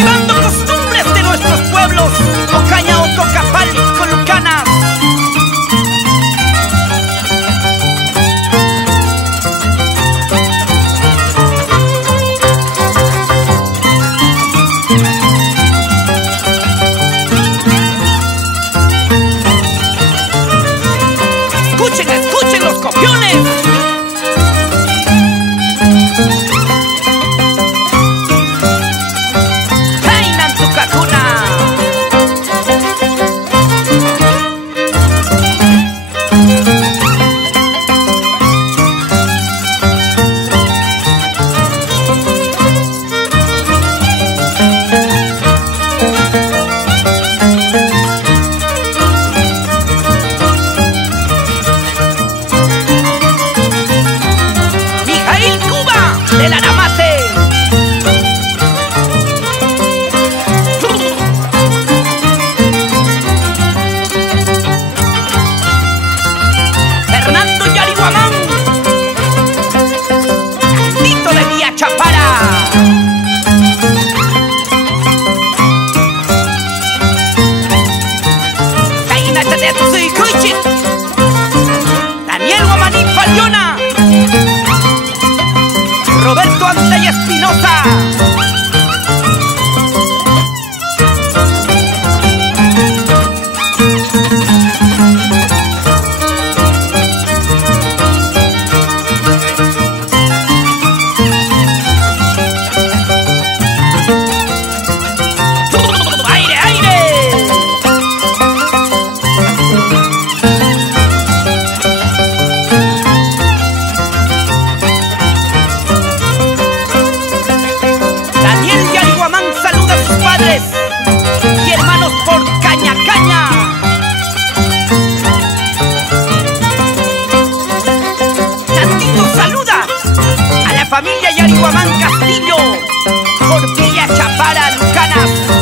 reavivando costumbres de nuestros pueblos. Ocaña, Otocapal, Colucanas. Escuchen, escuchen los copiones. ¡El Aramate! Fernando Yariguamán, Tito de Villa Chapara. Caína Chateatu Suicuichi, Daniel Guamaní Faliona, Roberto Anta y Espinosa. ¡Aire, aire! Daniel Yariguamán saluda a sus padres y hermanos por Caña Caña. Nandito saluda a la familia Yariguamán Castillo por Villa Chapara, Lucanas.